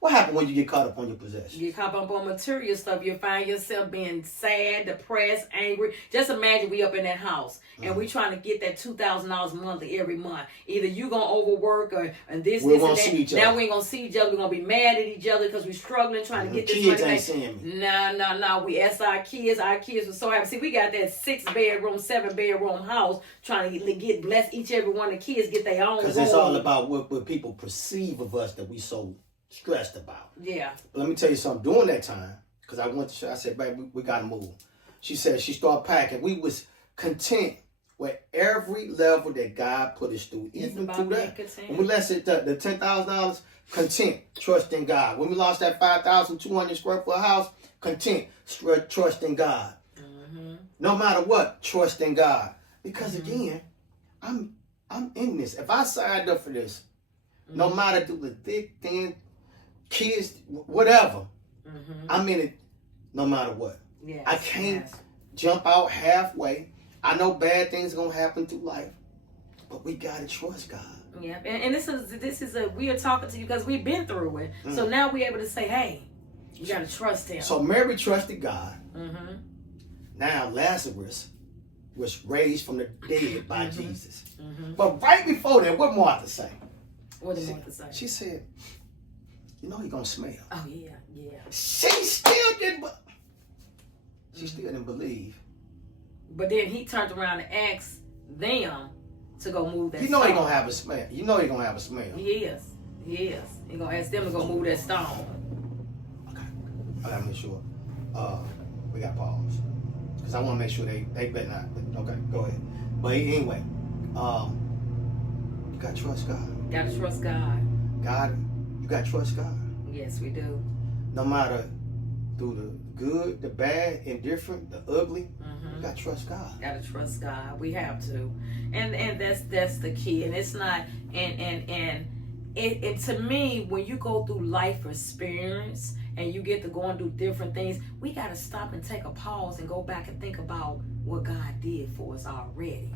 what happened when you get caught up on your possessions? You get caught up on material stuff, you find yourself being sad, depressed, angry. Just imagine we up in that house and we trying to get that $2,000 monthly every month. Either you gonna overwork and this and that. Now we ain't gonna see each other. We're gonna be mad at each other because we struggling trying to get this kids money ain't seeing me. No. We asked our kids. Our kids were so happy. See, we got that 6-bedroom, 7-bedroom house trying to get blessed. Each every one of the kids get their own. Because it's all about what people perceive of us that we so stressed about. Yeah. But let me tell you something. During that time, because I said, baby, we got to move. She said she started packing. We was content with every level that God put us through. Even through that. When we lost the $10,000, content, trust in God. When we lost that 5,200 square foot house, content, trust in God. No matter what, trust in God. Because again, I'm in this. If I signed up for this, no matter through the thick, thin, kids, whatever, I'm in it no matter what. Yes, I can't jump out halfway. I know bad things are going to happen through life, but we got to trust God. Yeah, and this is we are talking to you because we've been through it. So now we're able to say, hey, you got to trust him. So Mary trusted God. Now Lazarus was raised from the dead by Jesus. But right before that, what Martha say? What did Martha say? She said, you know he's going to smell. Oh, yeah. She still didn't believe. But then he turned around and asked them to go move that stone. You know he's going to have a smell. He is. He going to ask them to go move that stone. Okay. I got to make sure. We got pause. Because I want to make sure they better not. Okay, go ahead. But anyway, you got to trust God. Got to trust God. You got to trust God. Yes, we do. No matter through the good, the bad, indifferent, the ugly, you got to trust God. Got to trust God. We have to. And that's the key. And it's not, and to me, when you go through life experience and you get to go and do different things, we got to stop and take a pause and go back and think about what God did for us already.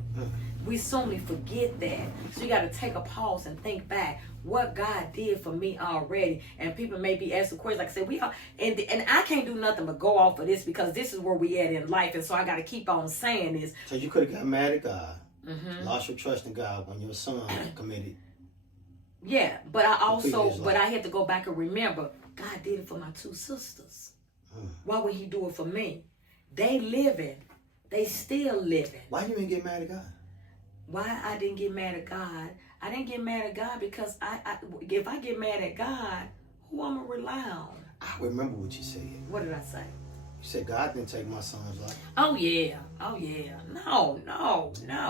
We certainly forget that. So you got to take a pause and think back what God did for me already. And people may be asking questions. Like I said, we are, and I can't do nothing but go off of this because this is where we at in life. And so I got to keep on saying this. So you could have got mad at God, lost your trust in God when your son committed. Yeah, but I had to go back and remember God did it for my 2 sisters. Why would he do it for me? They living. They still living. Why you ain't get mad at God? Why I didn't get mad at God? I didn't get mad at God because if I get mad at God, who I'm going to rely on? I remember what you said. What did I say? You said God didn't take my son's life. Oh, yeah. Oh, yeah. No.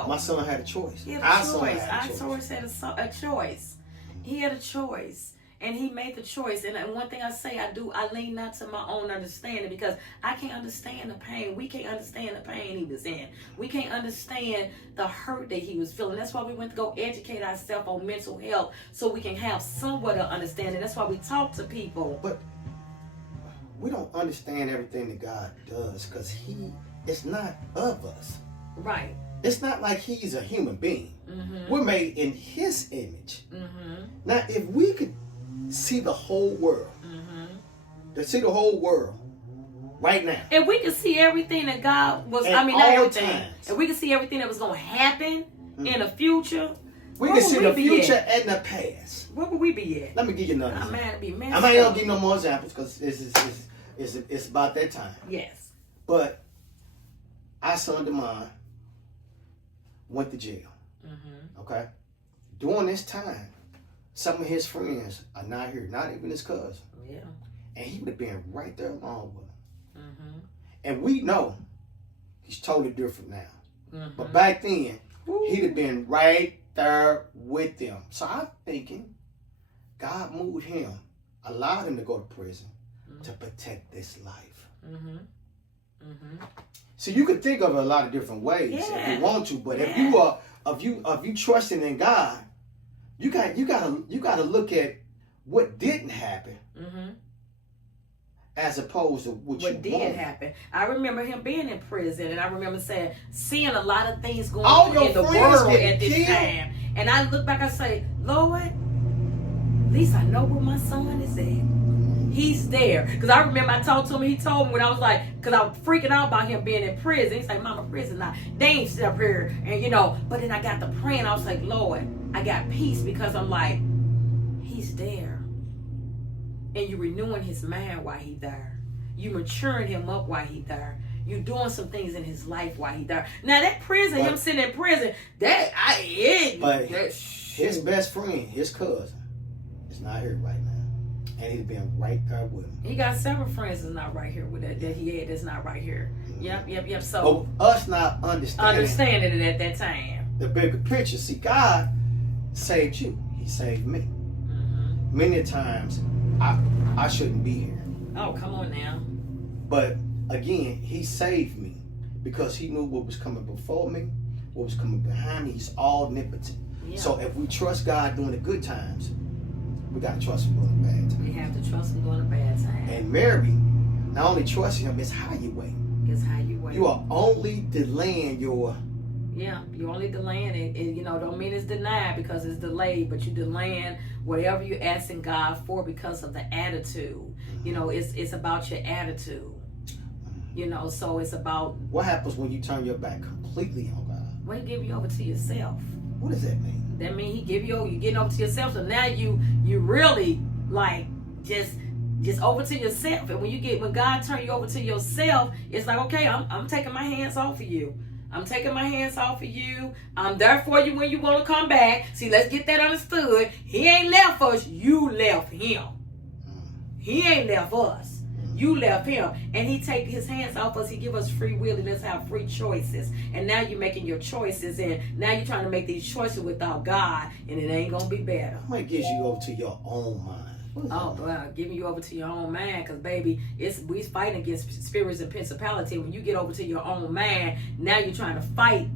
My son had a choice. He had Our a son choice. had Our a choice. choice had a choice. He had a choice. And he made the choice. And one thing I say, I lean not to my own understanding because I can't understand the pain. We can't understand the pain he was in. We can't understand the hurt that he was feeling. That's why we went to go educate ourselves on mental health so we can have somewhat of understanding. That's why we talk to people. But we don't understand everything that God does because it's not of us. Right. It's not like he's a human being. Mm-hmm. We're made in his image. Mm-hmm. Now, if we could see the whole world, to see the whole world right now. If we could see everything that God was, At not all everything. times. If we could see everything that was going to happen in the future, We where can see would the we be future at? and the past. Where would we be at? Let me give you another I'm example. mad to be messed I might not up. give you no more examples because it's about that time. Yes. But our son DeMond went to jail. Mm-hmm. Okay? During this time, some of his friends are not here, not even his cousin. Yeah. And he would have been right there along with them. Mm-hmm. And we know he's totally different now. Mm-hmm. But back then, he'd have been right there with them. So I'm thinking God moved him, allowed him to go to prison to protect this life. Mm-hmm. Mm-hmm. So you could think of it a lot of different ways if you want to, but if you trusting in God, you gotta look at what didn't happen as opposed to what did want. happen. I remember him being in prison, and I remember seeing a lot of things going All on your in the friends world getting at this killed. time. And I look back, I say, Lord, at least I know where my son is at. He's there. Because I remember I talked to him, he told me when I was like, because I was freaking out about him being in prison. He's like, Mama, prison now. They ain't sit up here. And but then I got to praying. I was like, Lord, I got peace because I'm like, he's there. And you renewing his mind while he's there. You maturing him up while he's there. You doing some things in his life while he's there. Now that prison, him sitting in prison, his best friend, his cousin, is not here right now. And he's been right there with him. He got several friends that's not right here with that he had that's not right here. Yep. So us not understanding it at that time. the bigger picture. See, God saved you. He saved me. Mm-hmm. Many times I shouldn't be here. Oh, come on now. But again, he saved me because he knew what was coming before me, what was coming behind me. He's omnipotent. Yeah. So if we trust God during the good times, we got to trust him during the bad times. We have to trust him during the bad times. And Mary, not only trusting him, it's how you wait. It's how you wait. You are only delaying your... Yeah, you're only delaying it. And don't mean it's denied because it's delayed, but you're delaying whatever you're asking God for because of the attitude. It's about your attitude. So it's about... What happens when you turn your back completely on God? Well, he give you over to yourself. What does that mean? That means he give you getting over to yourself. So now you really like just over to yourself. And when God turn you over to yourself, it's like, okay, I'm taking my hands off of you. I'm taking my hands off of you. I'm there for you when you want to come back. See, let's get that understood. He ain't left us. You left him. He ain't left us. You left him. And he take his hands off us. He give us free will and let's have free choices. And now you're making your choices. And now you're trying to make these choices without God. And it ain't going to be better. It might get you over to your own mind. Oh, well, giving you over to your own mind, because baby, we fighting against spirits and principality. When you get over to your own mind, now you're trying to fight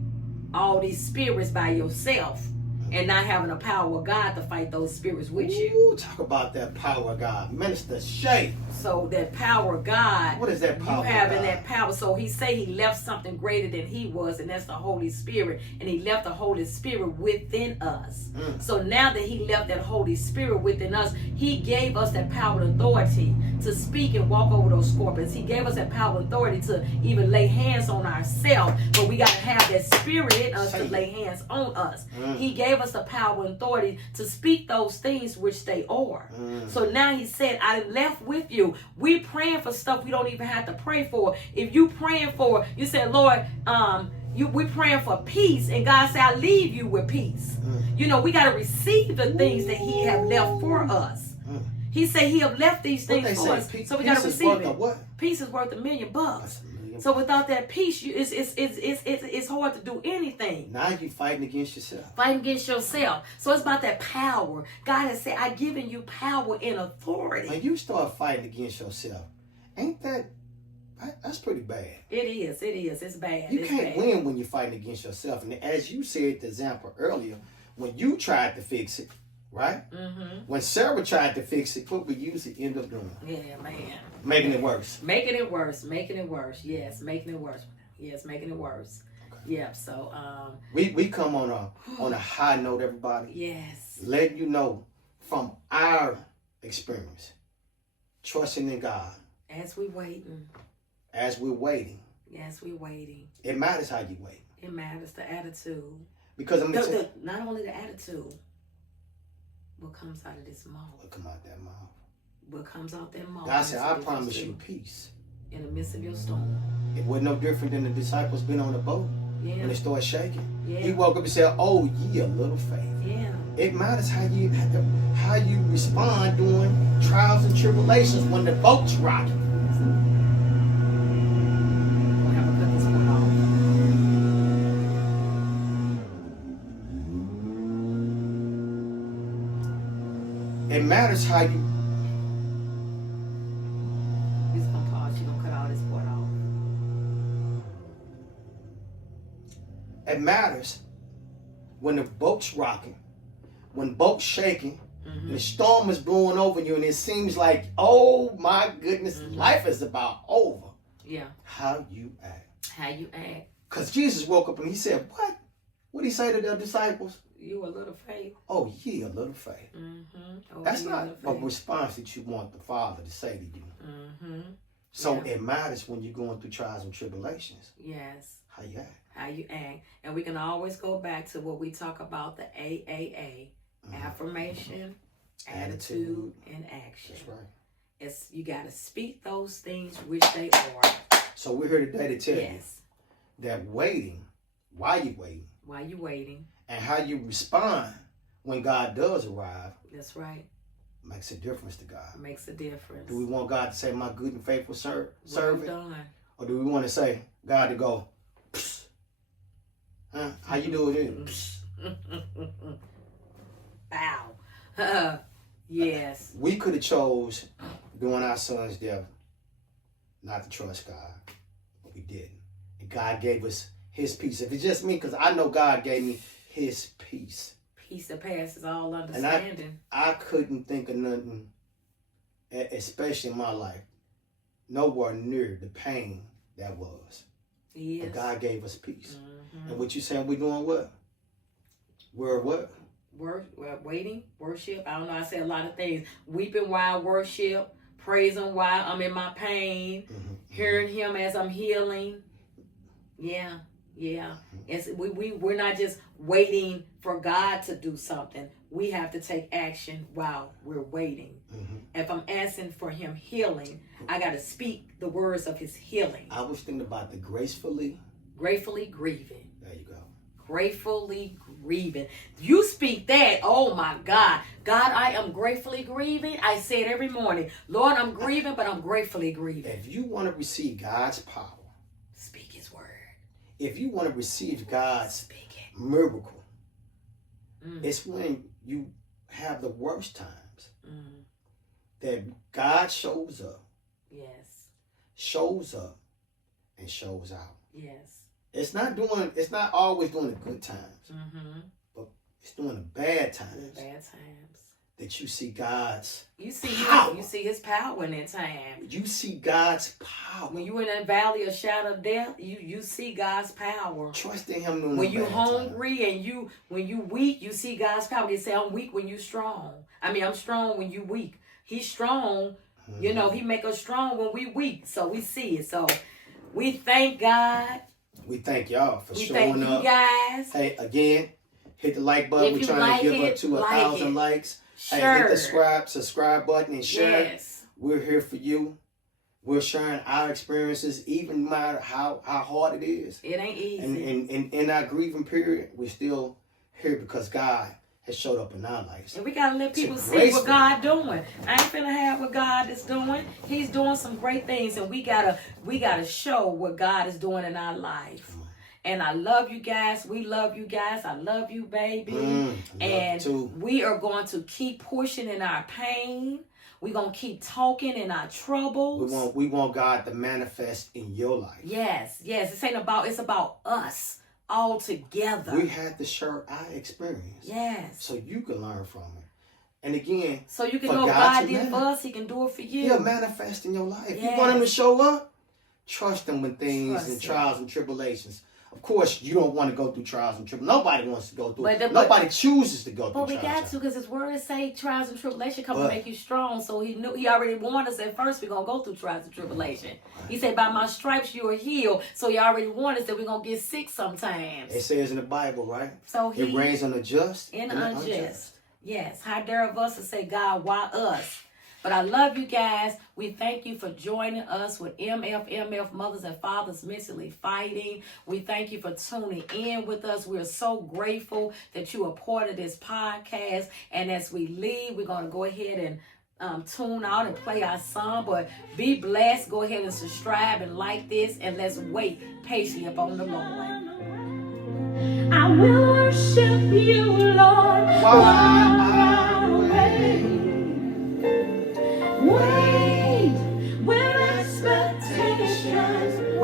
all these spirits by yourself and not having the power of God to fight those spirits with you. Ooh, talk about that power of God. Minister Shay. So that power of God. What is that power of You having God? that power. So he say he left something greater than he was, and that's the Holy Spirit. And he left the Holy Spirit within us. So now that he left that Holy Spirit within us, he gave us that power and authority to speak and walk over those scorpions. He gave us that power and authority to even lay hands on ourselves. But we got to have that spirit in us to lay hands on us. He gave gave us the power and authority to speak those things which they are. So now he said, I left with you. We praying for stuff we don't even have to pray for. If you praying for, you said, Lord, we praying for peace, and God said, I leave you with peace. You know, we got to receive the things that he have left for us. He said he have left these things for us, so we got to receive it. What? Peace is worth $1 million. So without that peace, it's hard to do anything. Now you fighting against yourself. Fighting against yourself. So it's about that power. God has said, I've given you power and authority. When you start fighting against yourself, ain't that's pretty bad. It is. It's bad. You can't win when you're fighting against yourself. And as you said the example earlier, when you tried to fix it, right? When Sarah tried to fix it, what we usually end up doing? Yeah, man. Making it worse. Making it worse. Yes, making it worse. Okay. Yeah, so we come on a high note, everybody. Yes. Letting you know from our experience, trusting in God. As we're waiting. Yes, we're waiting. It matters how you wait. It matters the attitude. Because not only the attitude, what comes out of this mouth. What comes out that mouth. What comes out that mouth. God said, I promise you peace. In the midst of your storm. It wasn't no different than the disciples been on the boat. Yeah. When they started shaking. Yeah. He woke up and said, oh, ye a little faith. Yeah. It matters how you respond during trials and tribulations when the boat's rocking. We'll have to cut this one off. It matters how you. It's gonna pause. You're gonna cut all this part off. It matters when the boat's rocking, when the boat's shaking, and the storm is blowing over you, and it seems like, oh my goodness, life is about over. Yeah. How you act. Because Jesus woke up and he said, what? What did he say to the disciples? You a little faith. Oh, ye a little faith. Oh, that's not a response that you want the Father to say to you. So it matters when you're going through trials and tribulations. Yes. How you act. And we can always go back to what we talk about, the AAA. Affirmation, attitude, and action. That's right. You got to speak those things which they are. So we're here today to tell you that waiting, why you waiting, and how you respond when God does arrive. That's right. Makes a difference to God. Makes a difference. Do we want God to say, my good and faithful servant? Done. Or do we want to say, God to go, psst. Huh? How you doing? Bow. Yes. We could have chose during our son's death not to trust God, but we didn't. And God gave us his peace. If it's just me, because I know God gave me his peace. Peace that passes all understanding. And I couldn't think of nothing, especially in my life, nowhere near the pain that was. Yes. But God gave us peace. And what you saying, we doing what? We're what? Waiting, worship. I don't know. I say a lot of things. Weeping while worship, praising while I'm in my pain, hearing him as I'm healing. Yeah. We're not just waiting for God to do something. We have to take action while we're waiting. If I'm asking for him healing, I got to speak the words of his healing. I was thinking about the gratefully grieving. There you go. Gratefully grieving. You speak that. Oh my God. God, I am gratefully grieving. I say it every morning. Lord, I'm grieving, but I'm gratefully grieving. If you want to receive God's power, speak his word. If you want to receive God's miracle, it's when you have the worst times that God shows up. Yes. Shows up and shows out. Yes. It's not always during the good times, but it's during the bad times. That you see God's power. You see his power in that time. You see God's power. When you're in that valley of shadow of death, you see God's power. Trust in him. When you're hungry and when you weak, you see God's power. They say, I'm weak when you're strong. I mean, I'm strong when you're weak. He's strong. You know, he make us strong when we weak. So we see it. So we thank God. We thank y'all for showing up. We thank you guys. Hey, again, Hit the like button. If We're you trying like to give it, up to like 1,000 it. likes. Sure. Hey, hit the subscribe button and share. Yes. We're here for you. We're sharing our experiences, even no matter how hard it is. It ain't easy. And in our grieving period, we're still here because God has showed up in our lives. And we gotta let people see what God doing. I ain't finna have what God is doing. He's doing some great things, and we gotta show what God is doing in our life. And I love you guys. We love you guys. I love you, baby. And we are going to keep pushing in our pain. We're going to keep talking in our troubles. We want God to manifest in your life. Yes. It's about us all together. We had to share our experience. Yes. So you can learn from it. And again, so you can know God did for us, He can do it for you. He'll manifest in your life. Yes. You want Him to show up? Trust Him when things and trials and tribulations. Of course, you don't want to go through trials and tribulations. Nobody wants to go through it. Nobody chooses to go through trials. But we got to, because His word say trials and tribulation come to make you strong. So He already warned us at first we're going to go through trials and tribulation. He said, by my stripes you are healed. So He already warned us that we're going to get sick sometimes. It says in the Bible, right? So it rains on the just and the unjust. Yes. How dare of us to say, God, why us? But I love you guys. We thank you for joining us with MF Mothers and Fathers Mentally Fighting. We thank you for tuning in with us. We're so grateful that you are part of this podcast. And as we leave, we're going to go ahead and tune out and play our song. But be blessed. Go ahead and subscribe and like this. And let's wait patiently upon the Lord. I will worship you, Lord. Wait with expectation.